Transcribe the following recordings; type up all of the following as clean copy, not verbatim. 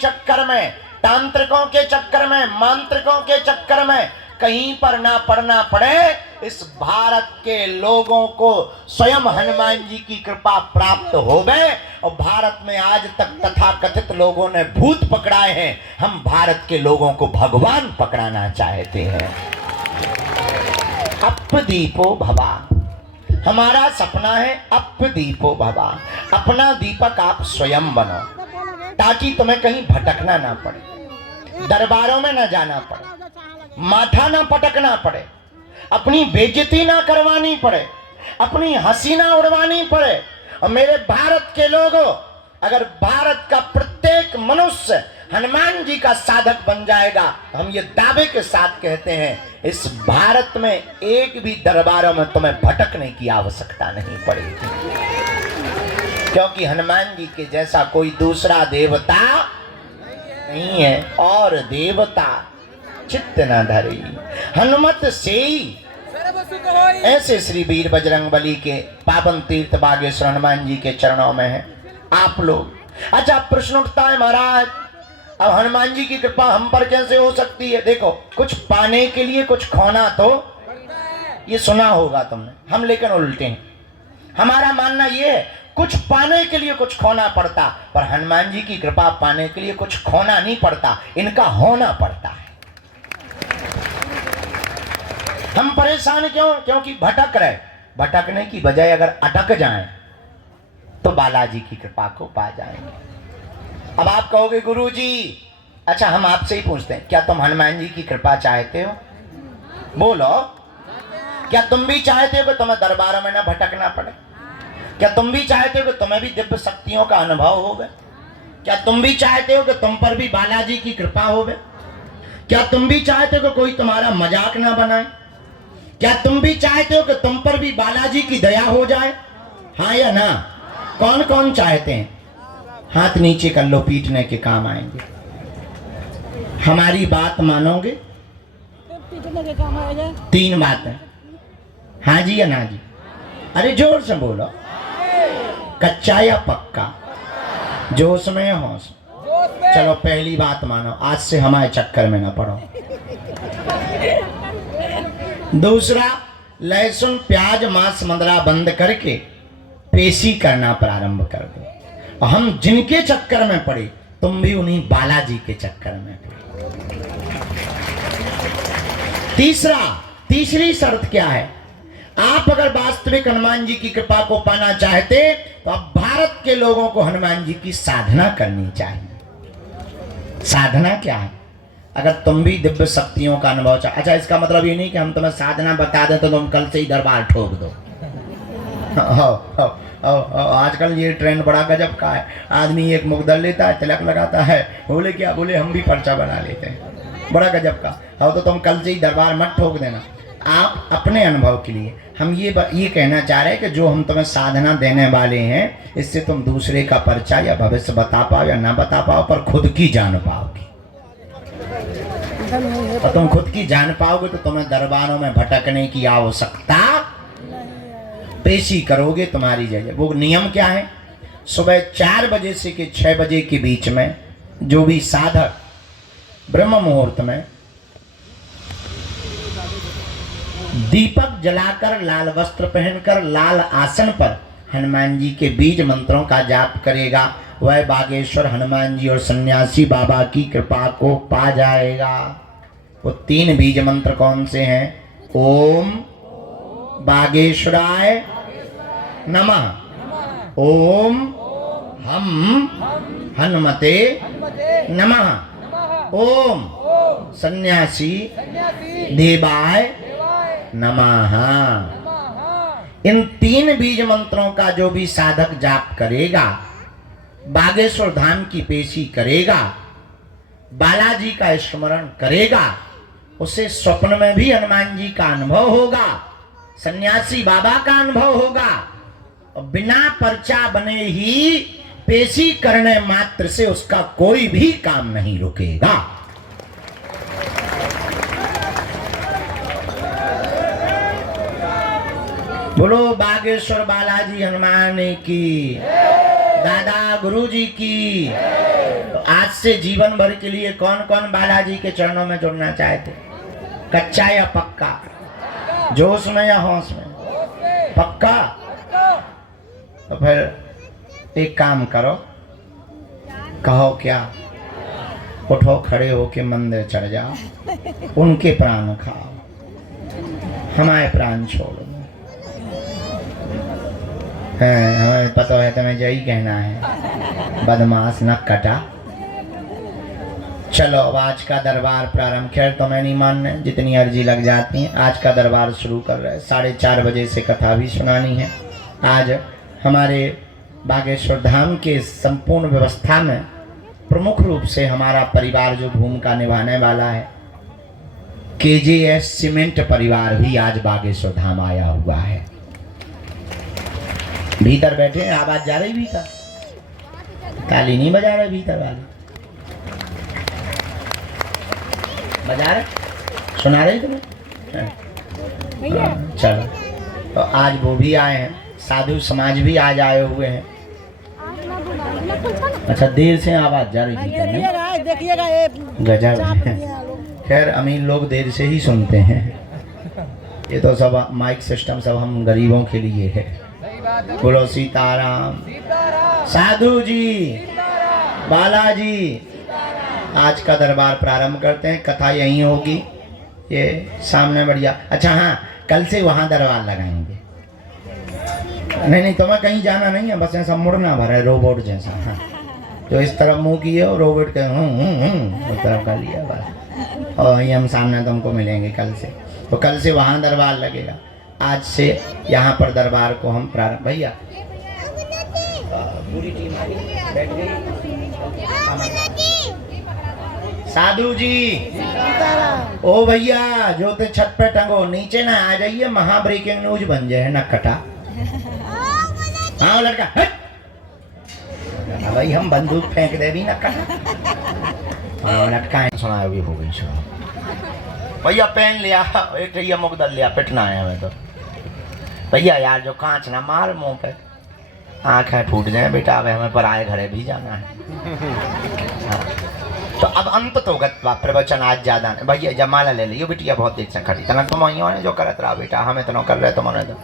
चक्कर में, तांत्रिकों के चक्कर में, मांत्रिकों के चक्कर में कहीं पर ना पड़ना पड़े। इस भारत के लोगों को स्वयं हनुमान जी की कृपा प्राप्त होवे। और भारत में आज तक तथाकथित लोगों ने भूत पकड़ाए हैं, हम भारत के लोगों को भगवान पकड़ाना चाहते हैं। अपदीपो भवा, हमारा सपना है अपदीपो भवा, अपना दीपक आप स्वयं बनो, ताकि तुम्हें कहीं भटकना ना पड़े, दरबारों में ना जाना पड़े, माथा ना पटकना पड़े, अपनी बेइज्जती ना करवानी पड़े, अपनी हंसी ना उड़वानी पड़े। और मेरे भारत के लोगों, अगर भारत का प्रत्येक मनुष्य हनुमान जी का साधक बन जाएगा, हम ये दावे के साथ कहते हैं, इस भारत में एक भी दरबारों में तुम्हें भटकने की आवश्यकता नहीं पड़ेगी, क्योंकि हनुमान जी के जैसा कोई दूसरा देवता नहीं है। और देवता चित्त न धरी हनुमत सेई, ऐसे श्री वीर बजरंगबली के पावन तीर्थ बागेश्वर हनुमान जी के चरणों में है आप लोग। अच्छा, प्रश्न उठता है महाराज, अब हनुमान जी की कृपा हम पर कैसे हो सकती है? देखो, कुछ पाने के लिए कुछ खोना तो, ये सुना होगा तुमने, हम लेकिन उल्टे हैं। हमारा मानना ये है कुछ पाने के लिए कुछ खोना पड़ता, पर हनुमान जी की कृपा पाने के लिए कुछ खोना नहीं पड़ता, इनका होना पड़ता है। हम परेशान क्यों? क्योंकि भटक रहे। भटकने की बजाय अगर अटक जाएं तो बालाजी की कृपा को पा जाएंगे। अब आप कहोगे गुरुजी, अच्छा हम आपसे ही पूछते हैं, क्या तुम हनुमान जी की कृपा चाहते हो? बोलो, क्या तुम भी चाहते हो कि तुम्हें दरबारों में न भटकना पड़े? क्या तुम भी चाहते हो कि तुम्हें भी दिव्य शक्तियों का अनुभव होवे? क्या तुम भी चाहते हो कि तुम पर भी बालाजी की कृपा होवे? क्या तुम भी चाहते हो कि कोई तुम्हारा मजाक ना बनाए? क्या तुम भी चाहते हो कि तुम पर भी बालाजी की दया हो जाए? हाँ या ना? कौन कौन चाहते हैं? हाथ नीचे कर लो, पीटने के काम आएंगे। हमारी बात मानोगे? तीन बातें, हाँ जी या ना जी? अरे जोर से बोलो, कच्चा या पक्का, जोश में या होश? चलो पहली बात मानो, आज से हमारे चक्कर में ना पड़ो। दूसरा, लहसुन प्याज मांस मंदरा बंद करके पेशी करना प्रारंभ कर दो। और हम जिनके चक्कर में पड़े, तुम भी उन्हीं बालाजी के चक्कर में पड़े। तीसरी शर्त क्या है? आप अगर वास्तविक हनुमान जी की कृपा को पाना चाहते तो अब भारत के लोगों को हनुमान जी की साधना करनी चाहिए। साधना क्या है? अगर तुम भी दिव्य शक्तियों का अनुभव चाह, अच्छा इसका मतलब ये नहीं कि हम तुम्हें साधना बता दें तो तुम कल से ही दरबार ठोक दो। आजकल ये ट्रेंड बड़ा गजब का है, आदमी एक मुकदर लेता है, तिलक लगाता है, बोले क्या बोले हम भी पर्चा बना लेते हैं, बड़ा गजब का। हाँ तो तुम कल से ही दरबार मत ठोक देना। आप अपने अनुभव के लिए हम ये कहना चाह रहे हैं कि जो हम तुम्हें साधना देने वाले हैं, इससे तुम दूसरे का पर्चा या भविष्य बता पाओ या ना बता पाओ, पर खुद की जान पाओगे। और तुम खुद की जान पाओगे तो तुम्हें दरबारों में भटकने की आवश्यकता, पेशी करोगे तुम्हारी जगह। वो नियम क्या है? सुबह 4 बजे से के 6 बजे के बीच में जो भी साधक ब्रह्म मुहूर्त में दीपक जलाकर, लाल वस्त्र पहनकर, लाल आसन पर हनुमान जी के बीज मंत्रों का जाप करेगा, वह बागेश्वर हनुमान जी और सन्यासी बाबा की कृपा को पा जाएगा। वो 3 बीज मंत्र कौन से हैं? ओम बागेश्वराय नमः, ओम हम हनुमते नमः, ओम सन्यासी देवाय नमः। इन 3 बीज मंत्रों का जो भी साधक जाप करेगा, बागेश्वर धाम की पेशी करेगा, बालाजी का स्मरण करेगा, उसे स्वप्न में भी हनुमान जी का अनुभव होगा, सन्यासी बाबा का अनुभव होगा, और बिना पर्चा बने ही पेशी करने मात्र से उसका कोई भी काम नहीं रुकेगा। बोलो बागेश्वर बालाजी हनुमान की, दादा गुरुजी की। तो आज आज से जीवन भर के लिए कौन कौन बालाजी के चरणों में जुड़ना चाहते? कच्चा या पक्का? जोश में या होश में? पक्का? तो फिर एक काम करो, कहो क्या, उठो खड़े होके मंदिर चढ़ जाओ, उनके प्राण खाओ, हमारे प्राण छोड़ो। हमें पता है तुम्हें यही कहना है, बदमाश न कटा। चलो अब आज का दरबार प्रारंभ। खैर तुम्हें नहीं मानने, जितनी अर्जी लग जाती है। आज का दरबार शुरू कर रहे हैं। 4:30 बजे से कथा भी सुनानी है। आज हमारे बागेश्वर धाम के संपूर्ण व्यवस्था में प्रमुख रूप से हमारा परिवार जो भूमिका निभाने वाला है, KJS सीमेंट परिवार भी आज बागेश्वर धाम आया हुआ है। भीतर बैठे हैं, आवाज जा रही भीतर? ताली नहीं बजा रहे भीतर वाले? बजा रहे? सुना रहे तुम्हें? चलो, तो आज वो भी आए हैं, साधु समाज भी आज आए हुए हैं। अच्छा, देर से आवाज जा रही थी, देखिएगा गजब। खैर अमीर लोग देर से ही सुनते हैं, ये तो सब माइक सिस्टम सब हम गरीबों के लिए है। बोलो सीताराम। साधु जी, बालाजी, आज का दरबार प्रारंभ करते हैं। कथा यहीं होगी, ये सामने बढ़िया। अच्छा हाँ, कल से वहाँ दरबार लगाएंगे। नहीं तुम्हें कहीं जाना नहीं है, बस ऐसा मुड़ना भरा है रोबोट जैसा। हाँ, जो इस तरफ मुंह किए हो रोबोट के उस तरफ कर लिया बस। और ये हम सामने तुमको मिलेंगे कल से। तो कल से वहाँ दरबार लगेगा, आज से यहाँ पर दरबार को हम प्रारंभ। भैया पूरी टीम बैठ गई। साधु जी, ओ भैया जो ते छत पे टंगो, नीचे ना आ जाइए, महा ब्रेकिंग न्यूज बन जाए न कटा। हाँ लड़का, भाई हम बंदूक फेंक दे भी न कटा। हाँ लटका सुना भी हो गई। भैया पेन लिया, एक ये मुकदर लिया, पिटना है हमें तो। भैया यार जो कांच ना मार मुंह पे, आंखें फूट जाए बेटा, अब हमें पराए घरे भी जाना है। हाँ। तो अब अंत तो गत्वा प्रवचन आज ज्यादा नहीं। भैया जमाला ले लियो बिटिया, बहुत देर से खड़ी तना तुम वही ने जो करत रहा बेटा, हमें तो न कर रहे तुमने तो।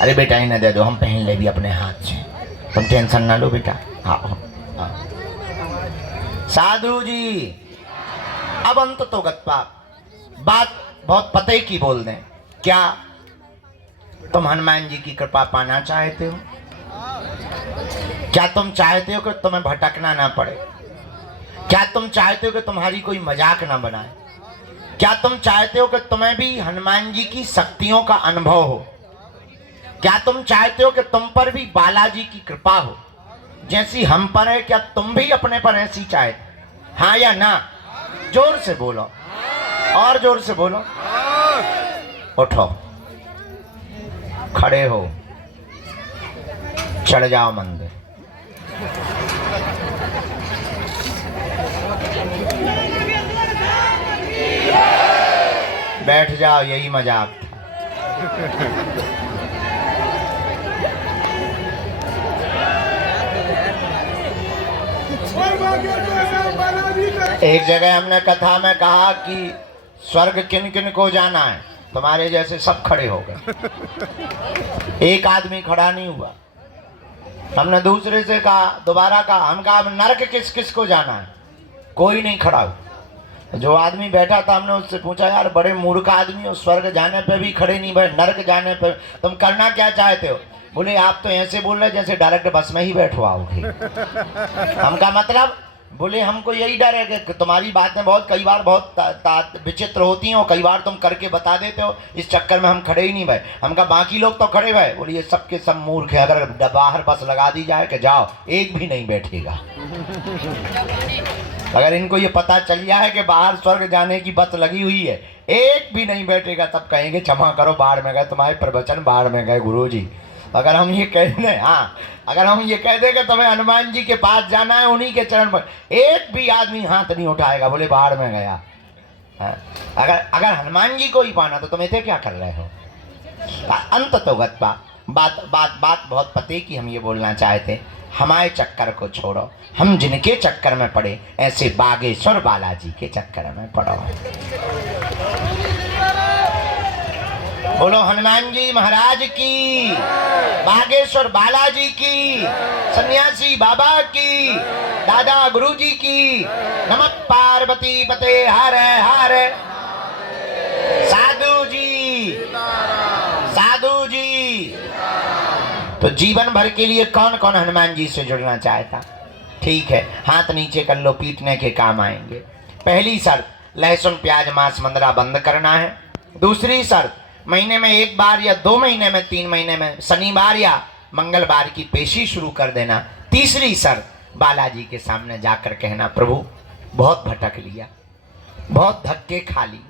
अरे बेटा इन्हें दे दो, हम पहन ले भी अपने हाथ से, तुम टेंशन ना लो बेटा। हाँ साधु जी, अब अंत तो गत्वा, बात बहुत पते की बोल दें। क्या तुम हनुमान जी की कृपा पाना चाहते हो? क्या तुम चाहते हो कि तुम्हें भटकना ना पड़े? क्या तुम चाहते हो कि तुम्हारी कोई मजाक ना बनाए? क्या तुम चाहते हो कि तुम्हें भी हनुमान जी की शक्तियों का अनुभव हो? क्या तुम चाहते हो कि तुम पर भी बालाजी की कृपा हो जैसी हम पर है? क्या तुम भी अपने पर ऐसी चाहते? हाँ या ना? जोर से बोलो, और जोर से बोलो। उठो, खड़े हो, चढ़ जाओ मंदिर। बैठ जाओ, यही मजाक था। एक जगह हमने कथा में कहा कि स्वर्ग किन किन को जाना है, तुम्हारे जैसे सब खड़े हो गए, एक आदमी खड़ा नहीं हुआ। हमने दूसरे से कहा, दोबारा कहा, हम कहा नरक किस किस को जाना है, कोई नहीं खड़ा हुआ। जो आदमी बैठा था हमने उससे पूछा, यार बड़े मूर्ख आदमी हो, स्वर्ग जाने पे भी खड़े नहीं बैठ, नरक जाने पे तुम करना क्या चाहते हो? बोले आप तो ऐसे बोल रहे जैसे डायरेक्ट बस में ही बैठो आओगे। हम का मतलब? बोले हमको यही डर है कि तुम्हारी बातें बहुत कई बार बहुत विचित्र होती हैं और कई बार तुम करके बता देते हो, इस चक्कर में हम खड़े ही नहीं भाई। हम कहा बाकी लोग तो खड़े भाई। बोले ये सबके सब मूर्ख है, अगर बाहर बस लगा दी जाए कि जाओ, एक भी नहीं बैठेगा। अगर इनको ये पता चल गया है कि बाहर स्वर्ग जाने की बस लगी हुई है, एक भी नहीं बैठेगा, तब कहेंगे क्षमा करो, बाढ़ में गए, तुम्हारे प्रवचन बाढ़ में गए गुरुजी। अगर हम ये कह दें, हाँ अगर हम ये कह दें कि तुम्हें हनुमान जी के पास जाना है, उन्हीं के चरण पर, एक भी आदमी हाथ नहीं उठाएगा, बोले बाढ़ में गया। अगर हनुमान जी को ही पाना तो तुम इसे क्या कर रहे हो? अंत तो गत्वा, बात बात बात बहुत पते की हम ये बोलना चाहते, हमारे चक्कर को छोड़ो, हम जिनके चक्कर में पड़े ऐसे बागेश्वर बालाजी के चक्कर में पड़ो। बोलो हनुमान जी महाराज की, बागेश्वर बालाजी की, सन्यासी बाबा की, दादा गुरु जी की। नमः पार्वती पते हर हर। साधु जी, साधु जी। तो जीवन भर के लिए कौन कौन हनुमान जी से जुड़ना चाहता? ठीक है, हाथ नीचे कर लो, पीटने के काम आएंगे। पहली शर्त, लहसुन प्याज मांस मंदरा बंद करना है। दूसरी शर्त, महीने में 1 बार या 2 महीने में 3 महीने में शनिवार या मंगलवार की पेशी शुरू कर देना। तीसरी शर्त, बालाजी के सामने जाकर कहना, प्रभु बहुत भटक लिया, बहुत धक्के खा लिए,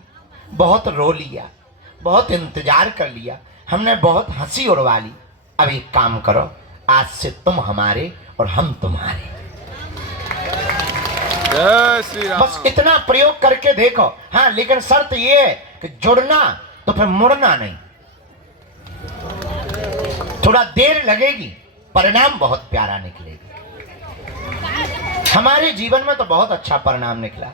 बहुत रो लिया, बहुत इंतजार कर लिया, हमने बहुत हंसी उड़वा ली। अब एक काम करो, आज से तुम हमारे और हम तुम्हारे। जय श्री राम। बस इतना प्रयोग करके देखो। हाँ, लेकिन शर्त ये है कि जुड़ना तो फिर मुड़ना नहीं। थोड़ा देर लगेगी, परिणाम बहुत प्यारा निकलेगा। हमारे जीवन में तो बहुत अच्छा परिणाम निकला,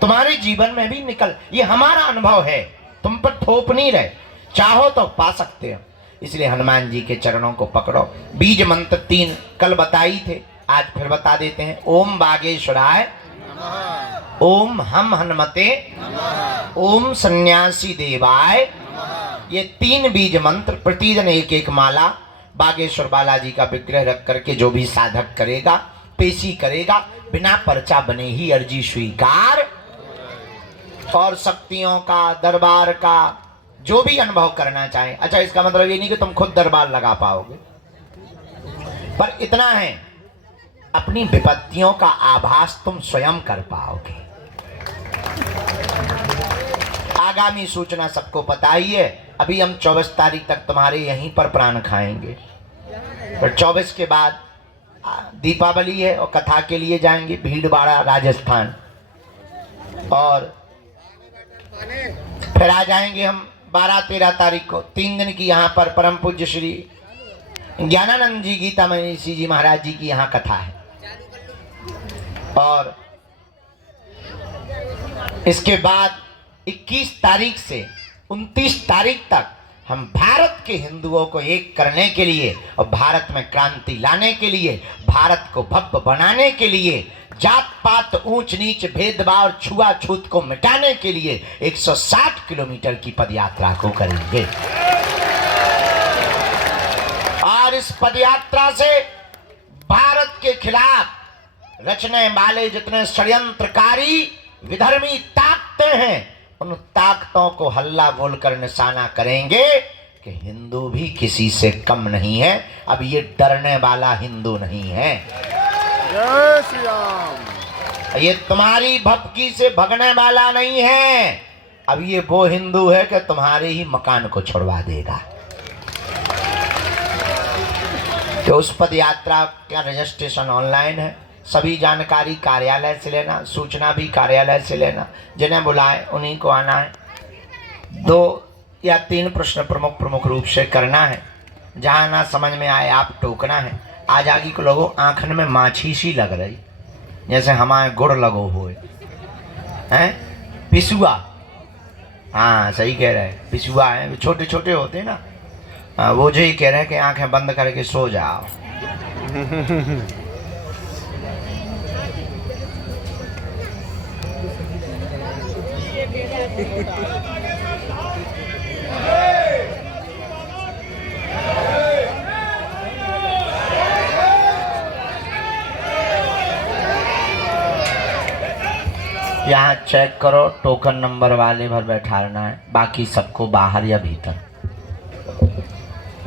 तुम्हारे जीवन में भी निकल, ये हमारा अनुभव है, तुम पर थोप नहीं रहे, चाहो तो पा सकते हो। इसलिए हनुमान जी के चरणों को पकड़ो। बीज मंत्र 3 कल बताई थे, आज फिर बता देते हैं। ओम बागेश्वराय, ओम हम हनुमते, ओम सन्यासी देवाय। ये 3 बीज मंत्र प्रतिदिन 1-1 माला बागेश्वर बालाजी का विग्रह रख करके जो भी साधक करेगा, पेशी करेगा, बिना पर्चा बने ही अर्जी स्वीकार। और शक्तियों का, दरबार का जो भी अनुभव करना चाहे। अच्छा, इसका मतलब ये नहीं कि तुम खुद दरबार लगा पाओगे, पर इतना है, अपनी विपत्तियों का आभास तुम स्वयं कर पाओगे। आगामी सूचना सबको पता ही है। अभी हम 24 तारीख तक तुम्हारे यहीं पर प्राण खाएंगे, पर 24 के बाद दीपावली है और कथा के लिए जाएंगे भीलवाड़ा राजस्थान, और फिर आ जाएंगे हम 12-13 तारीख को। 3 दिन की यहाँ पर परम पूज्य श्री ज्ञानानंद जी गीता मनीषी जी महाराज जी की यहाँ कथा है। और इसके बाद 21 तारीख से 29 तारीख तक हम भारत के हिंदुओं को एक करने के लिए और भारत में क्रांति लाने के लिए, भारत को भव्य बनाने के लिए, जात पात ऊंच नीच भेदभाव छुआछूत को मिटाने के लिए 160 किलोमीटर की पदयात्रा को करेंगे। और इस पदयात्रा से भारत के खिलाफ रचने वाले जितने षड्यंत्रकारी विधर्मी ताकतें हैं, उन ताकतों को हल्ला बोलकर निशाना करेंगे कि हिंदू भी किसी से कम नहीं है। अब ये डरने वाला हिंदू नहीं है। जय श्री राम। ये तुम्हारी भपकी से भगने वाला नहीं है। अब ये वो हिंदू है कि तुम्हारे ही मकान को छुड़वा देगा। तो उस पद यात्रा का रजिस्ट्रेशन ऑनलाइन है। सभी जानकारी कार्यालय से लेना, सूचना भी कार्यालय से लेना। जिन्हें बुलाए उन्हीं को आना है। 2 या 3 प्रश्न प्रमुख रूप से करना है। जहाँ ना समझ में आए आप टोकना है। आज आगे को लोगों आँखन में माछी सी लग रही, जैसे हमारे गुड़ लगो हुए हैं। पिसुआ, हाँ सही कह रहे हैं, पिसुआ है, छोटे छोटे होते हैं ना। वो जो ही कह रहे हैं कि आंखें बंद करके सो जाओ। यहाँ चेक करो, टोकन नंबर वाले भर बैठाना है, बाकी सबको बाहर या भीतर।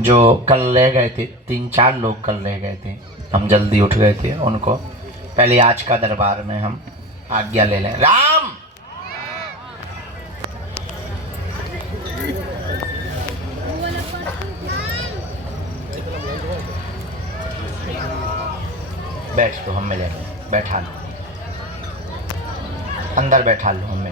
जो कल ले गए थे, 3-4 लोग कल ले गए थे, हम जल्दी उठ गए थे, उनको पहले आज का दरबार में हम आज्ञा ले लें। राम बैठ तो हम मिलेंगे, बैठा लो, अंदर बैठा लो हमें।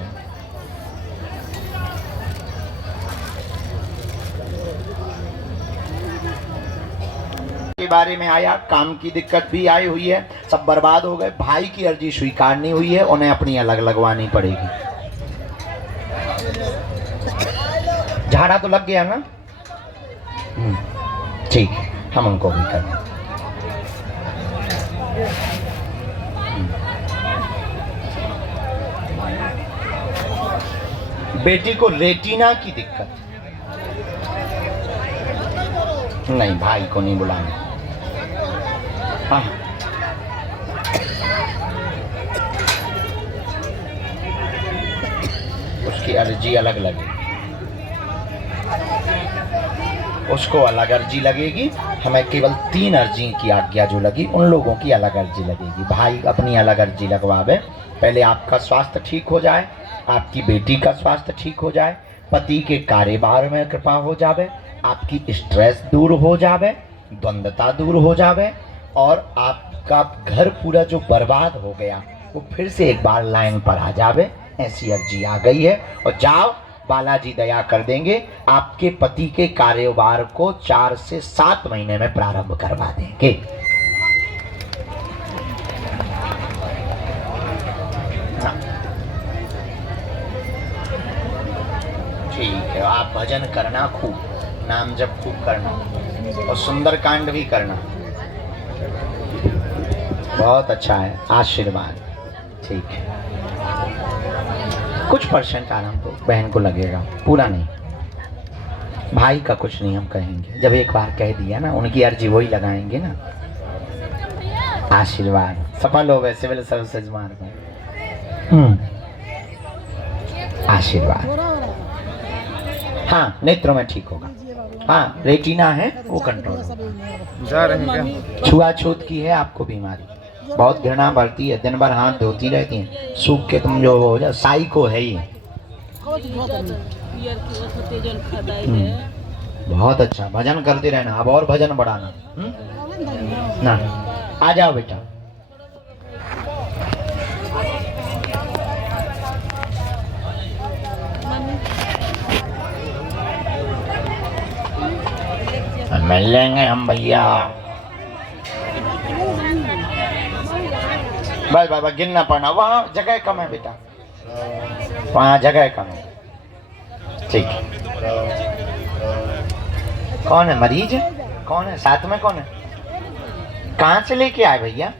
के बारे में आया, काम की दिक्कत भी आई हुई है, सब बर्बाद हो गए। भाई की अर्जी स्वीकार नहीं हुई है, उन्हें अपनी अलग लगवानी पड़ेगी। झाड़ा तो लग गया ना? ठीक है, हम उनको भी कर दें। बेटी को रेटिना की दिक्कत, नहीं भाई को नहीं बुलाना। हाँ, उसकी अर्जी अलग लगेगी, उसको अलग अर्जी लगेगी। हमें केवल 3 अर्जी की आज्ञा जो लगी, उन लोगों की अलग अर्जी लगेगी। भाई अपनी अलग अर्जी लगवावे। पहले आपका स्वास्थ्य ठीक हो जाए, आपकी बेटी का स्वास्थ्य ठीक हो जाए, पति के कारोबार में कृपा हो जावे, आपकी स्ट्रेस दूर हो जावे, द्वंद्वता दूर हो जावे, और आपका घर पूरा जो बर्बाद हो गया वो फिर से एक बार लाइन पर आ जावे। ऐसी अर्जी आ गई है। और जाओ, बालाजी दया कर देंगे, आपके पति के कारोबार को 4 से 7 महीने में प्रारंभ करवा देंगे। हाँ। ठीक है, आप भजन करना खूब, नाम जप खूब करना, और सुंदर कांड भी करना। बहुत अच्छा है, आशीर्वाद। ठीक है, कुछ % आराम तो बहन को लगेगा, पूरा नहीं। भाई का कुछ नहीं हम कहेंगे, जब एक बार कह दिया ना, उनकी अर्जी वही लगाएंगे ना। आशीर्वाद सफल हो गए सिविल सर्विसेज मार्ग में। आशीर्वाद। हाँ, नेत्रों में ठीक होगा। हाँ, रेटिना है वो कंट्रोल होगा। जा रहे हैं क्या? छुआछूत की है आपको बीमारी, बहुत घृणा बढ़ती है, दिन भर हाथ धोती रहती हैं, सूख के तुम जो हो जाए, साई को है ही। बहुत अच्छा, भजन करते रहना, अब और भजन बढ़ाना ना। आ जाओ बेटा। मिल लेंगे हम भैया। बस बाबा गिनना पड़ना, वहाँ जगह कम है बेटा, वहाँ जगह कम है। ठीक है। कौन है मरीज? कौन है साथ में? कौन है? कहाँ से लेके आए भैया?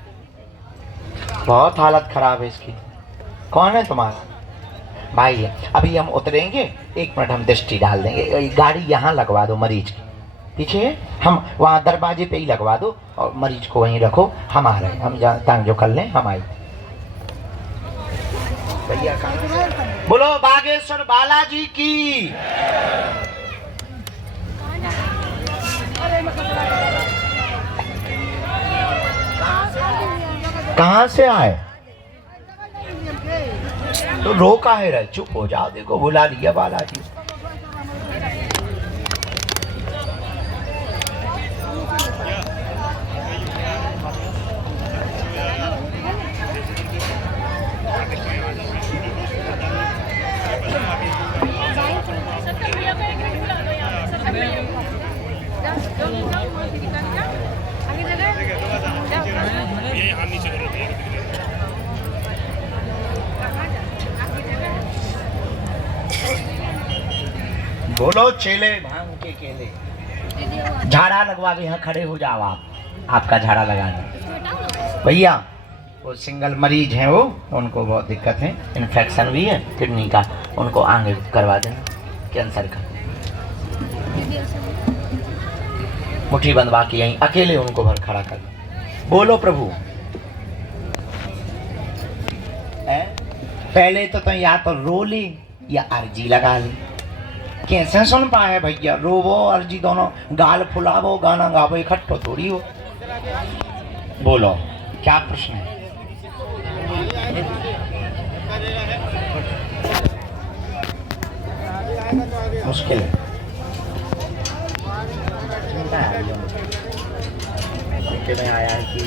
बहुत हालत खराब है इसकी। कौन है तुम्हारा भाई? है अभी हम उतरेंगे, 1 मिनट हम दृष्टि डाल देंगे। गाड़ी यहाँ लगवा दो मरीज की पीछे, हम वहाँ दरवाजे पे ही लगवा दो, और मरीज को वहीं रखो। हम आ रहे हैं, हम तंग जो कर लें हम आए। भैया बोलो बागेश्वर बालाजी की। कहाँ से आए? तो रोका है रे, चुप हो जाओ, देखो बुला लिया बालाजी। बोलो चेले भांग के केले। झाड़ा लगवा भी, यहाँ खड़े हो जाओ आप, आपका झाड़ा लगाना। भैया वो सिंगल मरीज हैं, वो उनको बहुत दिक्कत है, इन्फेक्शन भी है किडनी का, उनको आगे करवा देना, कैंसर का। मुट्ठी बंधवा के यहीं अकेले उनको भर खड़ा कर। बोलो प्रभु। पहले तो या तो रो ले या अर्जी लगा ले। कैसे सुन पाए भैया? रोवो अर्जी दोनों, गाल फुलावो गाना गावो इकट्ठो थोड़ी हो। बोलो क्या प्रश्न है? मुश्किल है, चिंता है में आया है कि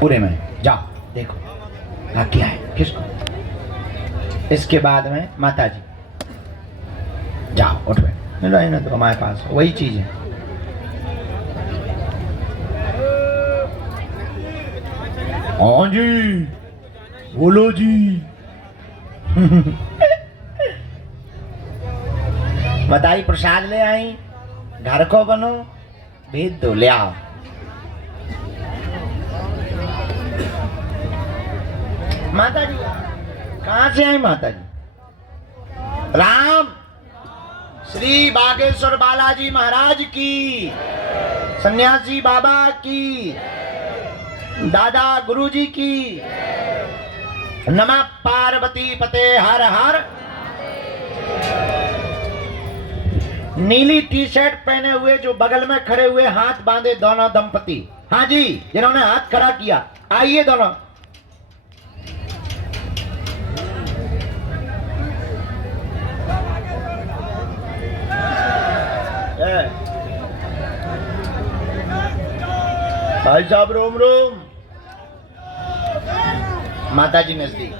पूरे में जाओ देखो हाँ क्या है किसको। इसके बाद में माता जी जाओ उठ बैठ नहीं तो हमारे पास वही चीज है। हाँ जी बोलो जी। बताई प्रसाद ले आई घर को बनो भेज दो ले आओ। माता जी कहाँ से आई माता जी? राम श्री बागेश्वर बालाजी महाराज की, सन्यासी बाबा की, दादा गुरुजी की। नमः पार्वती पते हर हर। नीली टी शर्ट पहने हुए जो बगल में खड़े हुए हाथ बांधे दोनों दंपति, हाँ जी जिन्होंने हाथ खड़ा किया, आइए दोनों। भाई साहब रोम रोम। माता जी नजदीक।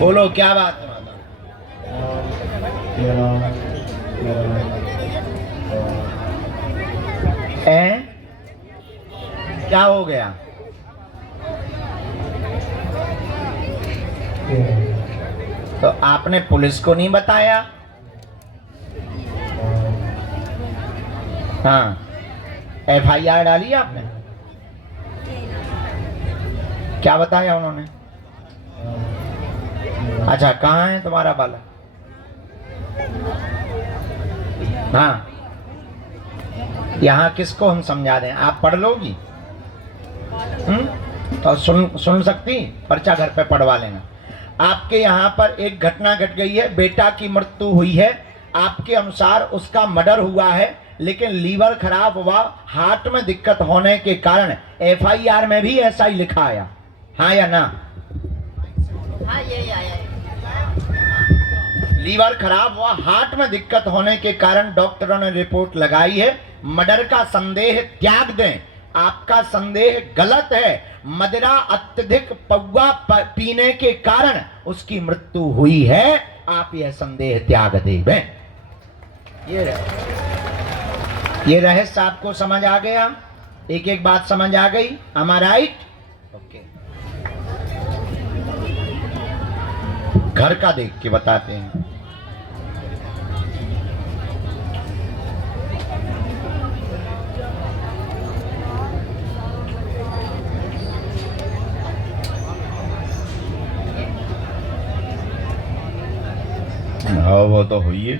बोलो क्या बात है माता? क्या हो गया? तो आपने पुलिस को नहीं बताया? हाँ FIR डाली आपने? क्या बताया उन्होंने? अच्छा कहाँ है तुम्हारा बाला? हाँ यहाँ किसको हम समझा दें? आप पढ़ लोगी? तो सुन सकती? पर्चा घर पे पढ़वा लेना। आपके यहाँ पर एक घटना घट गई है, बेटा की मृत्यु हुई है। आपके अनुसार उसका मर्डर हुआ है, लेकिन लीवर खराब हुआ, हार्ट में दिक्कत होने के कारण FIR में भी ऐसा ही लिखा आया, हाँ या ना? हाँ ये आया है। लीवर खराब हुआ, हार्ट में दिक्कत होने के कारण डॉक्टरों ने रिपोर्ट लगाई है। मर्डर का संदेह त्याग दें, आपका संदेह गलत है। मदिरा अत्यधिक पौवा पीने के कारण उसकी मृत्यु हुई है। आप यह संदेह त्याग दें। ये रहस्य आपको समझ आ गया? एक एक बात समझ आ गई? am I right? ओके। घर का देख के बताते हैं। हाँ वो तो हुई है।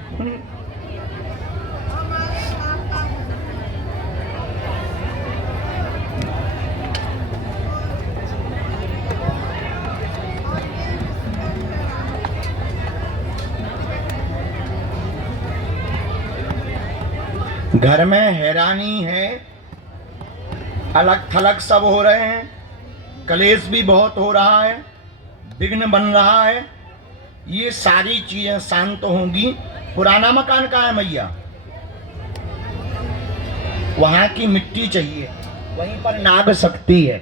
घर में हैरानी है, अलग थलग सब हो रहे हैं, कलेश भी बहुत हो रहा है, विघ्न बन रहा है। ये सारी चीजें शांत होंगी। पुराना मकान कहाँ है मैया? वहां की मिट्टी चाहिए, वहीं पर नाग शक्ति है,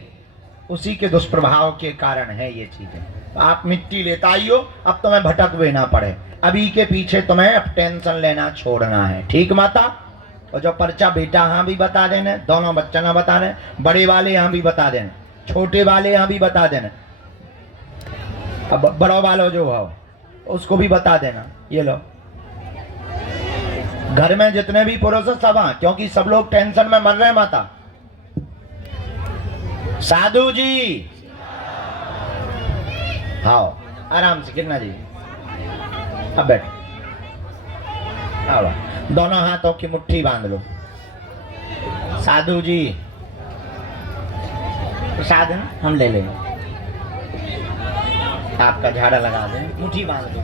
उसी के दुष्प्रभाव के कारण है ये चीजें। तो आप मिट्टी लेता आइयो, अब तुम्हें भटक भी ना पड़े। अभी के पीछे तुम्हें अब टेंशन लेना छोड़ना है, ठीक माता? और जो पर्चा बेटा यहाँ भी बता देना, दोनों बच्चा ना बता दें, बड़े वाले यहाँ भी बता देना, छोटे वाले यहाँ भी बता देना, अब बड़ो वालों जो हो उसको भी बता देना। ये लो, घर में जितने भी पुरुष सब हाँ, क्योंकि सब लोग टेंशन में मर रहे हैं माता। साधु जी आओ आराम से, कितना जी अब बैठो, आओ दोनों हाथों की मुट्ठी बांध लो। साधु जी प्रसाद हम ले लेंगे। आपका झाड़ा लगा दें, मुट्ठी बांध दो।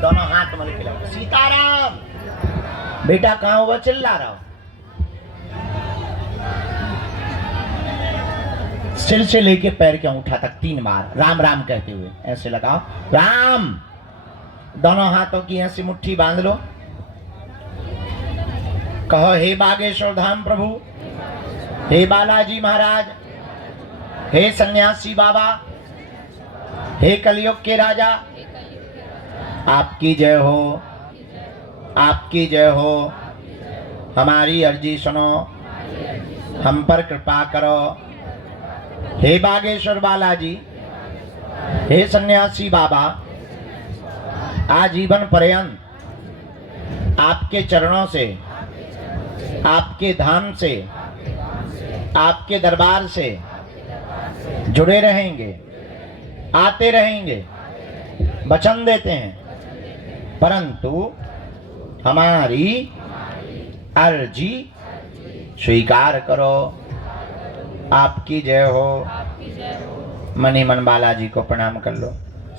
दोनों हाथ मल के लगाओ। सीताराम। बेटा कहाँ हुआ, चिल्ला रहा हो? सिर से लेके पैर के अंगूठा तक 3 बार राम राम कहते हुए ऐसे लगाओ। राम। दोनों हाथों की ऐसी मुट्ठी बांध लो। कहो, हे बागेश्वर धाम प्रभु, हे बालाजी महाराज, हे सन्यासी बाबा, हे कलयुग के राजा, आपकी जय हो, आपकी जय हो। हमारी अर्जी सुनो, हम पर कृपा करो। हे बागेश्वर बालाजी, हे सन्यासी बाबा, आजीवन पर्यंत आपके चरणों से, आपके धाम से, आपके दरबार से जुड़े रहेंगे, आते रहेंगे, वचन देते हैं। परंतु हमारी अर्जी स्वीकार करो। आपकी जय हो। मनी मन बालाजी को प्रणाम कर लो,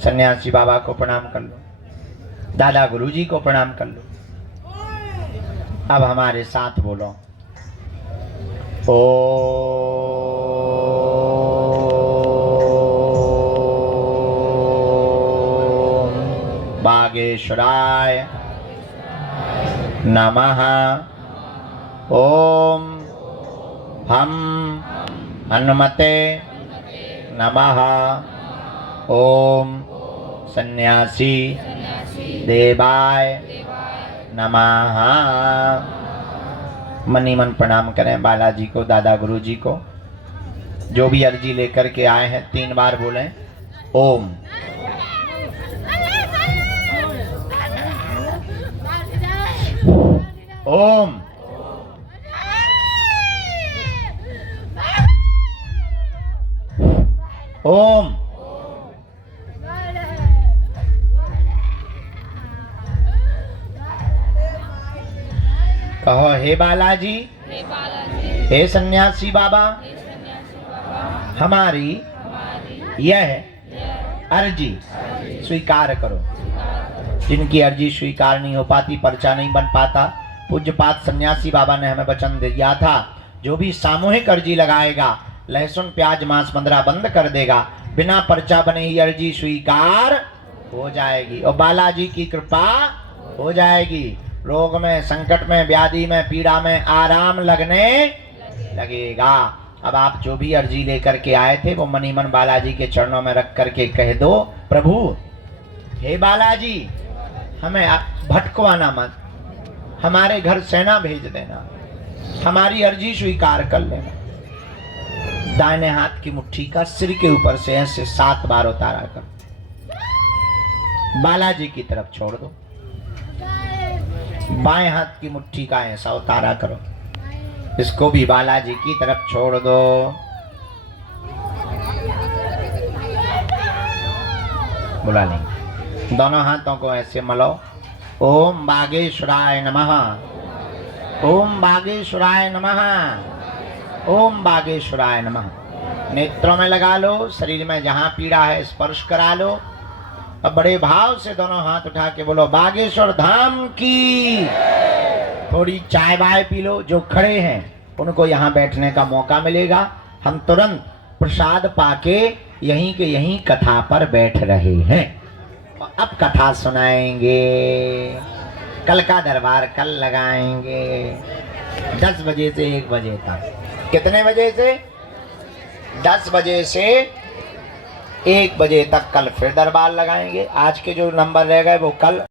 सन्यासी बाबा को प्रणाम कर लो, दादा गुरुजी को प्रणाम कर लो। अब हमारे साथ बोलो, ओ बागेश्वराय नमः। ओम हम हनुमते नमः। ओम सन्यासी देवाय नमः। मनी मन प्रणाम करें बालाजी को, दादा गुरुजी को। जो भी अर्जी लेकर के आए हैं 3 बार बोलें ओम। ओम। ओम। कहो, हे बालाजी, हे सन्यासी बाबा, हमारी यह अर्जी स्वीकार करो। जिनकी अर्जी स्वीकार नहीं हो पाती, पर्चा नहीं बन पाता, पूज्यपात सन्यासी बाबा ने हमें वचन दिया था, जो भी सामूहिक अर्जी लगाएगा लहसुन प्याज मांस 15 बंद कर देगा, बिना पर्चा बने ही अर्जी स्वीकार हो जाएगी और बालाजी की कृपा हो जाएगी। रोग में, संकट में, व्याधि में, पीड़ा में आराम लगने लगेगा। अब आप जो भी अर्जी लेकर के आए थे वो मनी मन बालाजी के चरणों में रख करके कह दो, प्रभु हे बालाजी, हमें भटकवाना मत, हमारे घर सेना भेज देना, हमारी अर्जी स्वीकार कर लेना। दाहिने हाथ की मुट्ठी का सिर के ऊपर से ऐसे 7 बार उतारा कर बालाजी की तरफ छोड़ दो। बाएं हाथ की मुट्ठी का ऐसा उतारा करो, इसको भी बालाजी की तरफ छोड़ दो। बुला लेंगे। दोनों हाथों को ऐसे मलो। ओम बागेश्वराय नमः। ओम बागेश्वराय नमः। ओम बागेश्वराय नमः। नेत्रों में लगा लो, शरीर में जहां पीड़ा है स्पर्श करा लो। अब बड़े भाव से दोनों हाथ उठा के बोलो, बागेश्वर धाम की। थोड़ी चाय बाय पी लो। जो खड़े हैं उनको यहाँ बैठने का मौका मिलेगा। हम तुरंत प्रसाद पाके यहीं के यहीं कथा पर बैठ रहे हैं। अब कथा सुनाएंगे। कल का दरबार कल लगाएंगे 10 बजे से 1 बजे तक। कितने बजे से? 10 बजे से 1 बजे तक कल फिर दरबार लगाएंगे। आज के जो नंबर रह गए वो कल